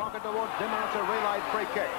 pocket towards didnt. It's a relayed free kick.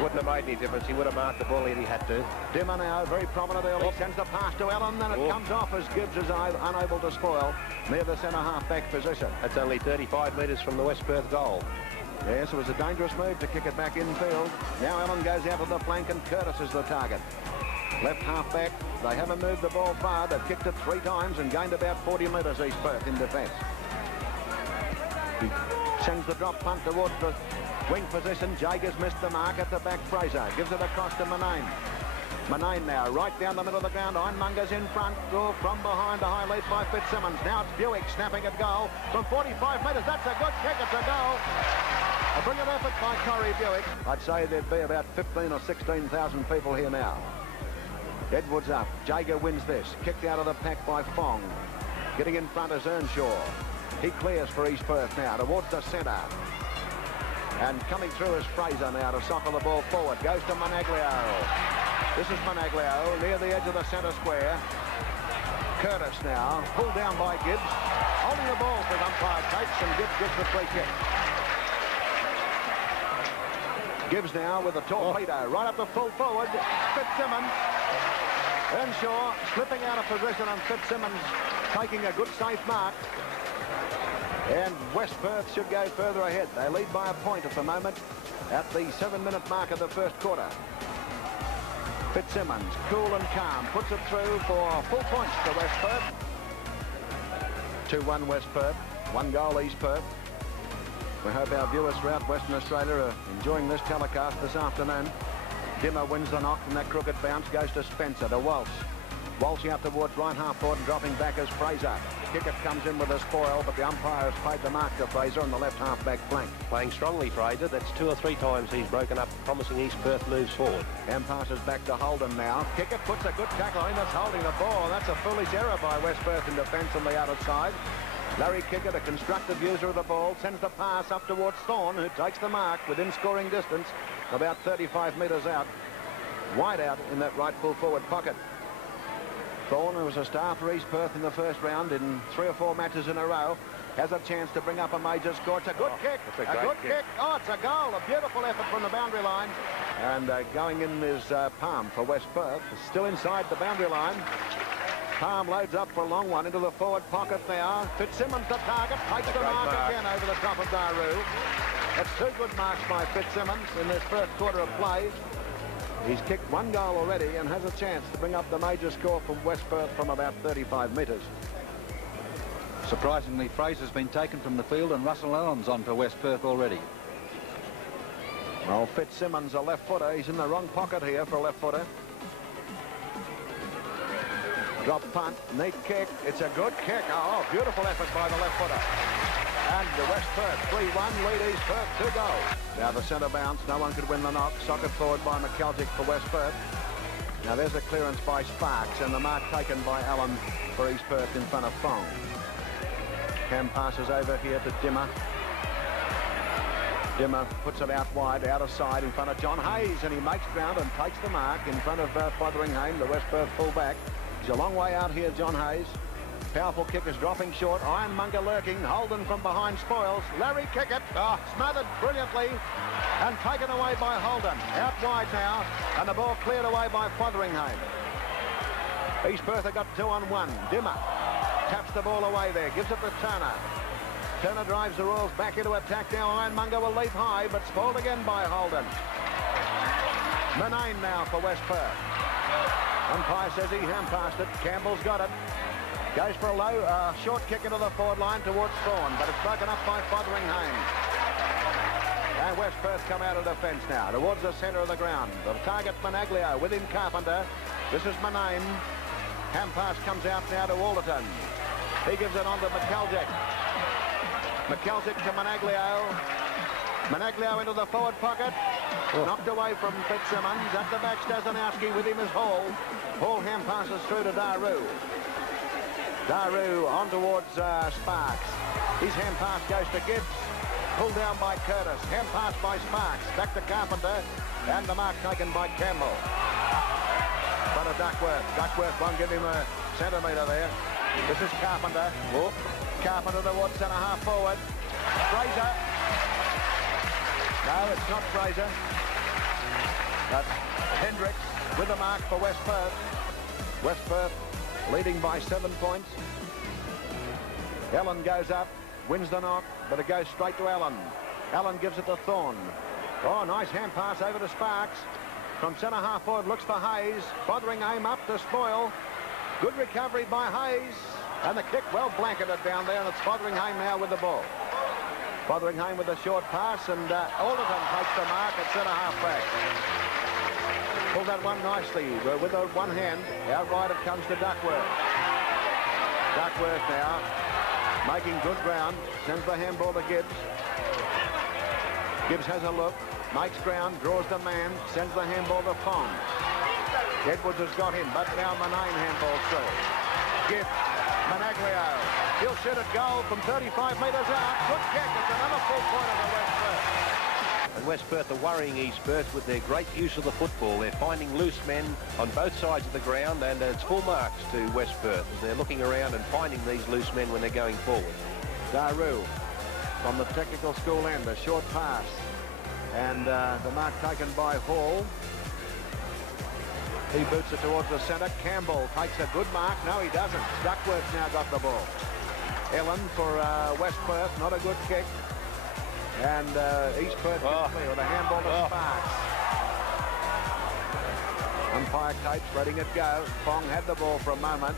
Wouldn't have made any difference. He would have marked the ball if he had to. Dimmer now, very prominent early, sends the pass to Allen, and it comes off as Gibbs is unable to spoil near the centre half-back position. That's only 35 metres from the West Perth goal. Yes, it was a dangerous move to kick it back infield. Now Allen goes out to the flank and Curtis is the target. Left half-back, they haven't moved the ball far. They've kicked it 3 times and gained about 40 metres East Perth in defence. He sends the drop punt towards the wing position. Jager's missed the mark at the back. Fraser gives it across to Manane. Manane now right down the middle of the ground. Ironmonger's in front. Oh, from behind, a high lead by Fitzsimmons. Now it's Buick snapping at goal from 45 metres. That's a good kick. It's a goal. A brilliant effort by Corey Buick. I'd say there'd be about 15 or 16,000 people here now. Edwards up. Jager wins this. Kicked out of the pack by Fong. Getting in front is Earnshaw. He clears for East Perth now towards the centre. And coming through is Fraser now to soccer the ball forward. Goes to Managlio. This is Managlio near the edge of the centre square. Curtis now pulled down by Gibbs. Holding the ball for umpire takes, and Gibbs gets the free kick. Gibbs now with a torpedo right up the full forward. Fitzsimmons. Earnshaw slipping out of position, and Fitzsimmons taking a good safe mark. And West Perth should go further ahead. They lead by a point at the moment at the 7-minute mark of the first quarter. Fitzsimmons, cool and calm, puts it through for full points to West Perth. 2-1 West Perth, 1 goal East Perth. We hope our viewers throughout Western Australia are enjoying this telecast this afternoon. Dimmer wins the knock, and that crooked bounce goes to Spencer, to Walsh. Walsh out towards right half forward, and dropping back as Fraser. Kicker comes in with a spoil, but the umpire has paid the mark to Fraser on the left half-back flank. Playing strongly, Fraser. That's 2 or 3 times he's broken up, promising East Perth moves forward. And passes back to Holden now. Kicker puts a good tackle in. That's holding the ball. That's a foolish error by West Perth in defence on the outer side. Larry Kicker, the constructive user of the ball, sends the pass up towards Thorne, who takes the mark within scoring distance, about 35 metres out. Wide out in that right full forward pocket. Thorne, who was a star for East Perth in the first round in 3 or 4 matches in a row, has a chance to bring up a major score. It's a good kick. It's a good kick. Oh, it's a goal. A beautiful effort from the boundary line. And going in is Palm for West Perth. Still inside the boundary line. Palm loads up for a long one into the forward pocket now. Fitzsimmons the target. Takes the mark again over the top of Daru. That's 2 good marks by Fitzsimmons in this first quarter of play. He's kicked 1 goal already and has a chance to bring up the major score from West Perth from about 35 metres. Surprisingly, Fraser's been taken from the field, and Russell Allen's on for West Perth already. Well, Fitzsimmons, a left footer. He's in the wrong pocket here for a left footer. Drop punt, neat kick. It's a good kick. Oh, beautiful effort by the left footer. And the West Perth 3-1 lead East Perth 2 goals. Now the centre bounce, no one could win the knock. Socket forward by McKeljic for West Perth. Now there's a clearance by Sparks, and the mark taken by Allen for East Perth in front of Fong. Cam passes over here to Dimmer. Dimmer puts it out wide, out of side in front of John Hayes, and he makes ground and takes the mark in front of Fotheringham, the West Perth fullback. He's a long way out here, John Hayes. Powerful kick is dropping short. Ironmonger lurking. Holden from behind spoils. Larry Kickett. Oh, smothered brilliantly and taken away by Holden. Out wide now, and the ball cleared away by Fotheringham. East Perth have got 2-on-1. Dimmer taps the ball away there. Gives it to Turner. Turner drives the Royals back into attack now. Ironmonger will leap high, but spoiled again by Holden. Manane now for West Perth. Umpire says he hand-passed it. Campbell's got it. Goes for a low, short kick into the forward line towards Thorne, but it's broken up by Fotheringham. And West Perth come out of defence now, towards the centre of the ground. The target, Managlio, with him Carpenter. This is Manane. Hand pass comes out now to Alderton. He gives it on to McKeljic. McKeljic to Managlio. Managlio into the forward pocket. Knocked away from Fitzsimmons. At the back, Stasonowski with him is Hall. Hall hand passes through to Daru. Daru on towards Sparks. His hand pass goes to Gibbs. Pulled down by Curtis. Hand pass by Sparks. Back to Carpenter. And the mark taken by Campbell. But a Duckworth. Duckworth won't give him a centimetre there. This is Carpenter. Oh. Carpenter towards centre half forward. Fraser. No, it's not Fraser. But Hendricks with the mark for West Perth. West Perth leading by 7 points. Allen goes up, wins the knock, but it goes straight to Allen. Allen gives it to Thorne. Oh, nice hand pass over to Sparks. From centre half forward, looks for Hayes. Fotheringham up to Spoil. Good recovery by Hayes. And the kick well blanketed down there, and it's Fotheringham now with the ball. Fotheringham with a short pass, and Alderton takes the mark at centre half back. Pulled that one nicely with one hand. Outright it comes to Duckworth. Duckworth now making good ground. Sends the handball to Gibbs. Gibbs has a look. Makes ground. Draws the man. Sends the handball to Fong. Edwards has got him, but now Manane handball through. Gibbs. Managlio. He'll shoot at goal from 35 metres out. Good kick. It's another full point of the West Perth. And West Perth are worrying East Perth with their great use of the football. They're finding loose men on both sides of the ground, and it's full marks to West Perth as they're looking around and finding these loose men when they're going forward. Daru from the technical school end, a short pass, and the mark taken by Hall. He boots it towards the centre. Campbell takes a good mark. No, he doesn't. Duckworth's now got the ball. Ellen for West Perth, not a good kick. And East Perth gets clear with a handball to Sparks. Umpire Capes letting it go. Fong had the ball for a moment.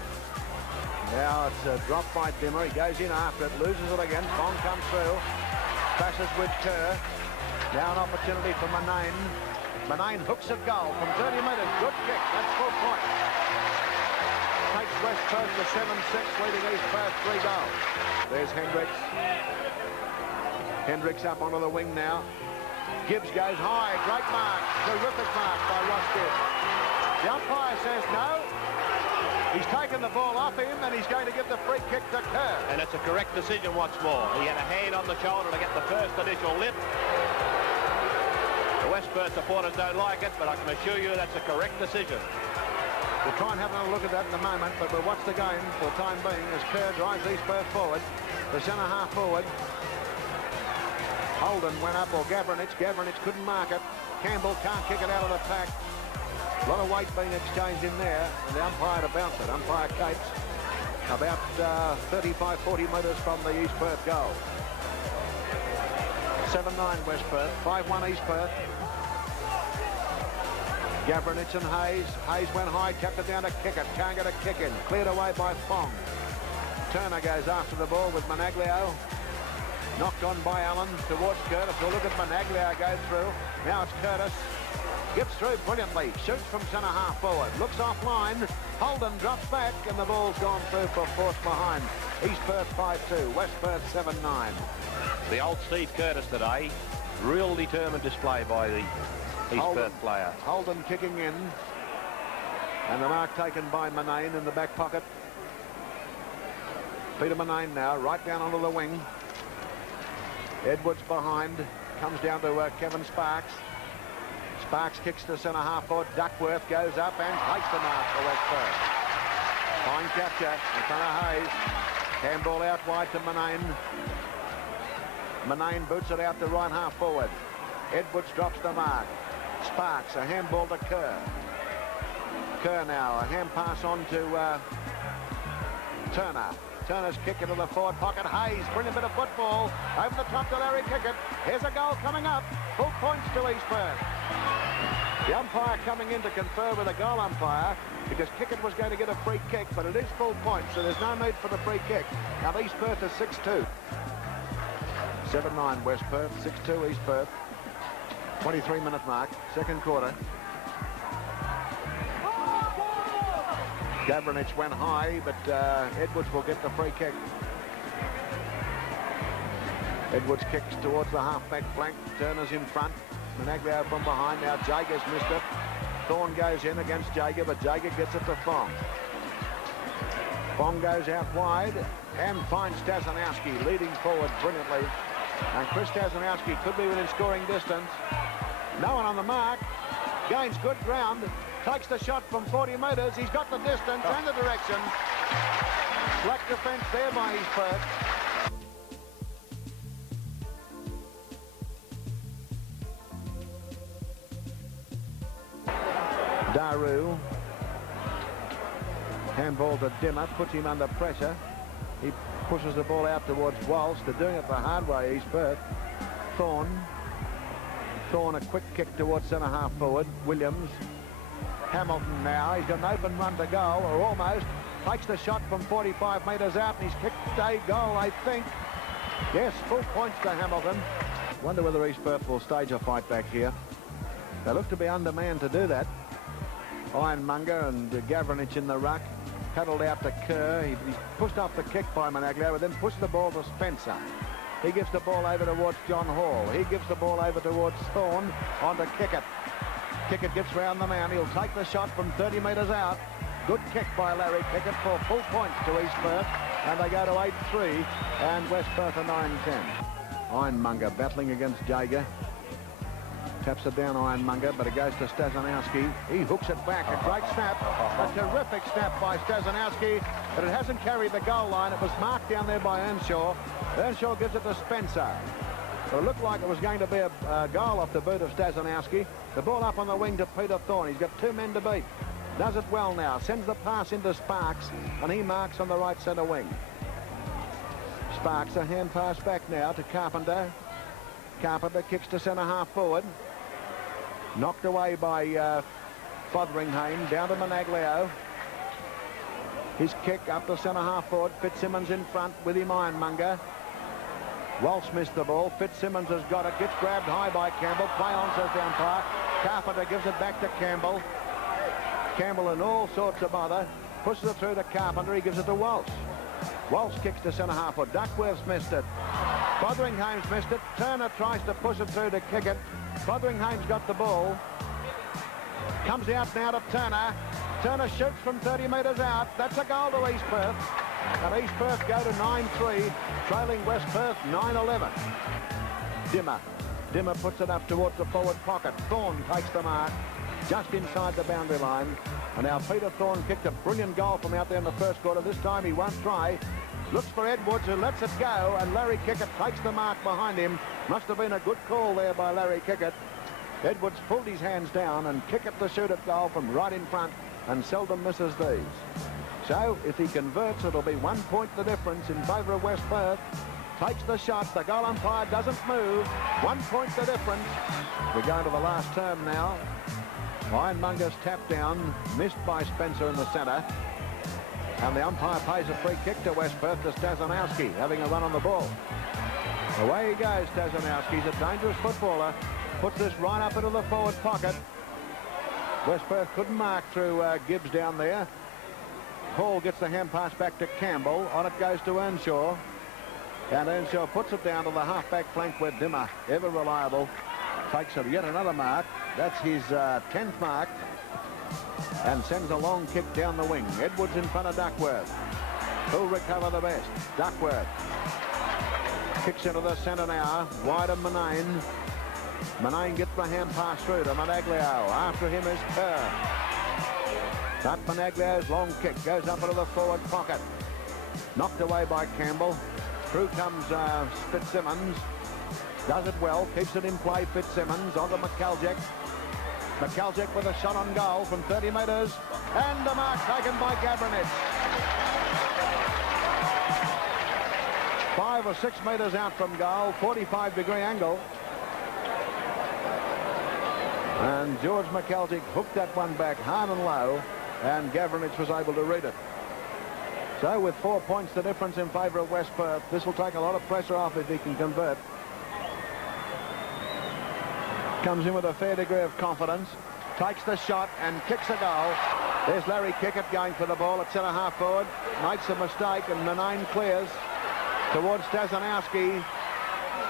Now it's dropped by Dimmer. He goes in after it, loses it again. Fong comes through. Passes with Kerr. Now an opportunity for Manane. Manane hooks at goal from 30 metres. Good kick. That's full point. Takes West Perth to 7-6, leading East Perth 3 goals. There's Hendricks. Hendricks up onto the wing now. Gibbs goes high. Great mark. Terrific mark by Ross Gibbs. The umpire says no. He's taken the ball off him, and he's going to give the free kick to Kerr. And it's a correct decision once more. He had a hand on the shoulder to get the first initial lift. The West Perth supporters don't like it, but I can assure you that's a correct decision. We'll try and have another look at that in a moment, but we'll watch the game for the time being as Kerr drives East Perth forward. The centre half forward. Holden went up, or Gavranich. Gavranich couldn't mark it. Campbell can't kick it out of the pack. A lot of weight being exchanged in there, and the umpire to bounce it. Umpire Capes about 35, 40 metres from the East Perth goal. 7-9 West Perth, 5-1 East Perth. Gavranich and Hayes. Hayes went high, tapped it down to kick it. Can't get a kick in. Cleared away by Fong. Turner goes after the ball with Managlio. Knocked on by Allen towards Curtis. We'll look at Managlio go through. Now it's Curtis. Gets through brilliantly. Shoots from centre half forward. Looks offline. Holden drops back, and the ball's gone through for force behind. East Perth 5-2. West Perth 7-9. The old Steve Curtis today. Real determined display by the East Perth player. Holden kicking in. And the mark taken by Manane in the back pocket. Peter Manane now, right down onto the wing. Edwards behind. Comes down to Kevin Sparks. Sparks kicks to centre half forward. Duckworth goes up and takes the mark for West Perth. Fine capture in front of Hayes. Handball out wide to Manane. Manane boots it out to right half forward. Edwards drops the mark. Sparks, a handball to Kerr. Kerr now, a hand pass on to Turner. Turner's kick into the forward pocket. Hayes, brilliant bit of football. Over the top to Larry Kickett. Here's a goal coming up. Full points to East Perth. The umpire coming in to confer with the goal umpire because Kickett was going to get a free kick, but it is full points, so there's no need for the free kick. Now East Perth is 6-2. 7-9 West Perth, 6-2 East Perth. 23-minute mark, second quarter. Gavranich went high, but Edwards will get the free kick. Edwards kicks towards the half-back flank. Turner's in front. Managlio from behind. Now Jager's missed it. Thorne goes in against Jager, but Jager gets it to Fong. Fong goes out wide and finds Stasanowski leading forward brilliantly. And Chris Stazanowski could be within scoring distance. No one on the mark. Gains good ground. Takes the shot from 40 metres. He's got the distance and the direction. Black defence there by East Perth. Daru. Handball to Dimmer. Puts him under pressure. He pushes the ball out towards Walsh. They're doing it the hard way, East Perth. Thorne a quick kick towards centre-half forward. Williams. Hamilton now. He's got an open run to goal, or almost. Takes the shot from 45 metres out, and he's kicked a goal, I think. Yes, full points to Hamilton. Wonder whether East Perth will stage a fight back here. They look to be undermanned to do that. Ironmonger and Gavranich in the ruck. Cuddled out to Kerr. He's pushed off the kick by Managlio, but then pushed the ball to Spencer. He gives the ball over towards John Hall. He gives the ball over towards Thorne. On to Kickett. Kickett gets round the man. He'll take the shot from 30 metres out. Good kick by Larry Kickett for full points to East Perth. And they go to 8-3. And West Perth are 9-10. Ironmonger battling against Jaeger. Taps it down Ironmonger, but it goes to Stazanowski. He hooks it back. A great snap. A terrific snap by Stazanowski, but it hasn't carried the goal line. It was marked down there by Earnshaw. Earnshaw gives it to Spencer. But it looked like it was going to be a goal off the boot of Stazanowski. The ball up on the wing to Peter Thorne. He's got two men to beat. Does it well now. Sends the pass into Sparks, and he marks on the right centre wing. Sparks, a hand pass back now to Carpenter. Carpenter kicks to centre-half forward. Knocked away by Fotheringham. Down to Managlio. His kick up to centre-half forward. Fitzsimmons in front with him, Ironmonger. Walsh missed the ball. Fitzsimmons has got it. Gets grabbed high by Campbell. Play on, says the umpire. Carpenter gives it back to Campbell. Campbell in all sorts of bother. Pushes it through to Carpenter. He gives it to Walsh. Walsh kicks to centre-half forward. Duckworth's missed it. Fotheringham's missed it. Turner tries to push it through to kick it. Fotheringham's got the ball. Comes out now to Turner. Turner shoots from 30 metres out. That's a goal to East Perth. And East Perth go to 9-3, trailing West Perth 9-11. Dimmer puts it up towards the forward pocket. Thorne takes the mark just inside the boundary line. And now Peter Thorne kicked a brilliant goal from out there in the first quarter. This time he won't try. Looks for Edwards, who lets it go, and Larry Kickett takes the mark behind him. Must have been a good call there by Larry Kickett. Edwards pulled his hands down, and Kickett to shoot at goal from right in front, and seldom misses these. So if he converts, it'll be 1 point the difference in favour of West Perth. Takes the shot. The goal umpire doesn't move. 1 point the difference. We're going to the last term now. Ironmonger's tap down, missed by Spencer in the centre. And the umpire pays a free kick to West Perth to Stazanowski, having a run on the ball. Away he goes, Stazanowski. He's a dangerous footballer. Puts this right up into the forward pocket. West Perth couldn't mark through Gibbs down there. Hall gets the hand pass back to Campbell. On it goes to Earnshaw. And Earnshaw puts it down to the half-back flank where Dimmer, ever reliable, takes yet another mark. That's his 10th mark. And sends a long kick down the wing. Edwards in front of Duckworth. Who'll recover the best? Duckworth. Kicks into the centre now. Wide of Manane. Manane gets the hand pass through to Managlio. After him is Kerr. But Managlio's long kick goes up into the forward pocket. Knocked away by Campbell. Through comes Fitzsimmons. Does it well. Keeps it in play. Fitzsimmons onto McKeljic. McKeljic with a shot on goal from 30 metres. And the mark taken by Gavranich. 5 or 6 metres out from goal. 45-degree angle. And George McKeljic hooked that one back hard and low. And Gavranich was able to read it. So with 4 points the difference in favour of West Perth, this will take a lot of pressure off if he can convert. Comes in with a fair degree of confidence. Takes the shot and kicks a goal. There's Larry Kickett going for the ball at centre-half forward. Makes a mistake and Manane clears towards Stazanowski.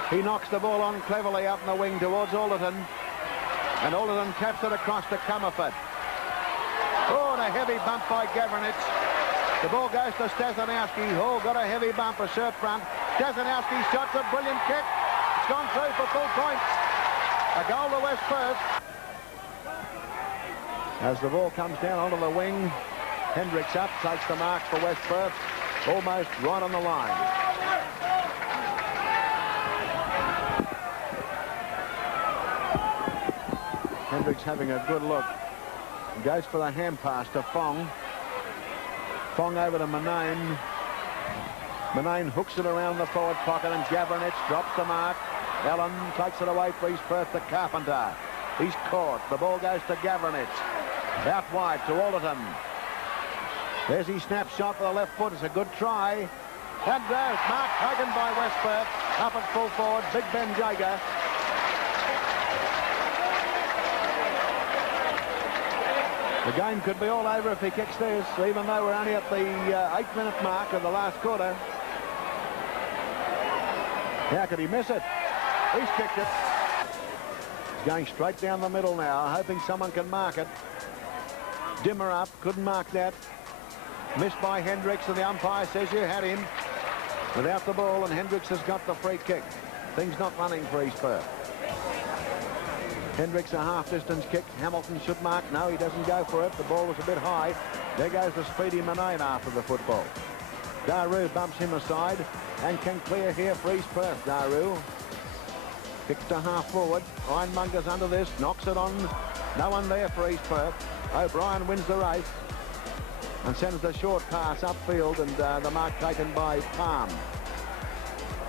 He knocks the ball on cleverly up in the wing towards Alderton. And Alderton taps it across to Comerford. Oh, and a heavy bump by Gavranich. The ball goes to Stazanowski. Oh, got a heavy bump, a shirt front. Stazanowski shots a brilliant kick. gone through for full points. A goal to West Perth. As the ball comes down onto the wing, Hendricks up, takes the mark for West Perth, almost right on the line. Hendricks having a good look. Goes for the hand pass to Fong. Fong over to Manane. Manane hooks it around the forward pocket and Gavranich drops the mark. Allen takes it away for East Perth to Carpenter. He's caught. The ball goes to Gavranich. Out wide to Alderton. There's his snap shot with the left foot. It's a good try. And goes. Mark taken by West Perth. Up at full forward. Big Ben Jager. The game could be all over if he kicks this, even though we're only at the 8-minute mark of the last quarter. How could he miss it? He's kicked it. He's going straight down the middle now, hoping someone can mark it. Dimmer up, couldn't mark that. Missed by Hendricks, and the umpire says you had him. Without the ball, and Hendricks has got the free kick. Things not running for East Perth. Hendricks a half-distance kick. Hamilton should mark. No, he doesn't go for it. The ball was a bit high. There goes the speedy Manane after the football. Daru bumps him aside and can clear here for East Perth. Daru kicks to half forward. Ironmonger's under this. Knocks it on. No one there for East Perth. O'Brien wins the race and sends the short pass upfield, and the mark taken by Palm.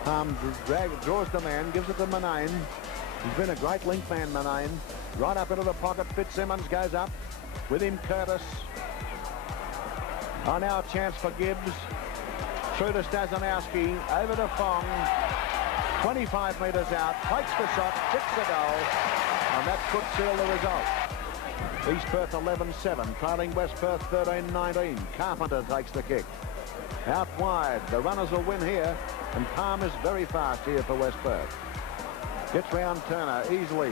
Palm draws the man, gives it to Manane. He's been a great link man, Manane. Right up into the pocket. Fitzsimmons goes up. With him, Curtis. Oh, now a chance for Gibbs. Through to Stazanowski. Over to Fong. 25 metres out. Takes the shot. Kicks the goal. And that could seal the result. East Perth 11-7. Trailing West Perth 13-19. Carpenter takes the kick. Out wide. The runners will win here. And Palm is very fast here for West Perth. Gets round Turner easily.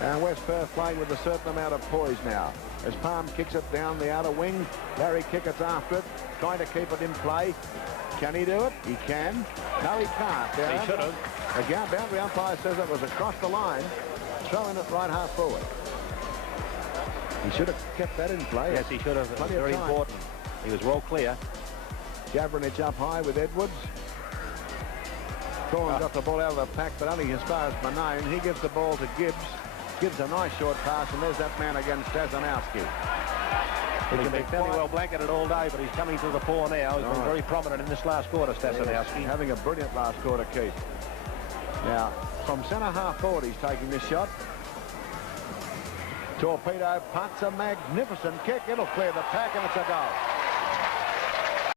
And West Perth playing with a certain amount of poise now. As Palm kicks it down the outer wing, Larry Kickett's after it, trying to keep it in play. Can he do it? He can. No, he can't. He should have. Again, boundary umpire says it was across the line, throwing it right half forward. He should have kept that in play. Yes, he should have. It was very important. He was well clear. Gavranich up high with Edwards. Thorne got the ball out of the pack, but only as far as Manane. He gives the ball to Gibbs. Gibbs a nice short pass, and there's that man against Stazanowski. He can be fairly well blanketed all day, but he's coming to the fore now. He's been very prominent in this last quarter, Stazanowski. Yes, having a brilliant last quarter, Keith. Now, from centre half forward, he's taking this shot. Torpedo punts a magnificent kick. It'll clear the pack, and it's a goal.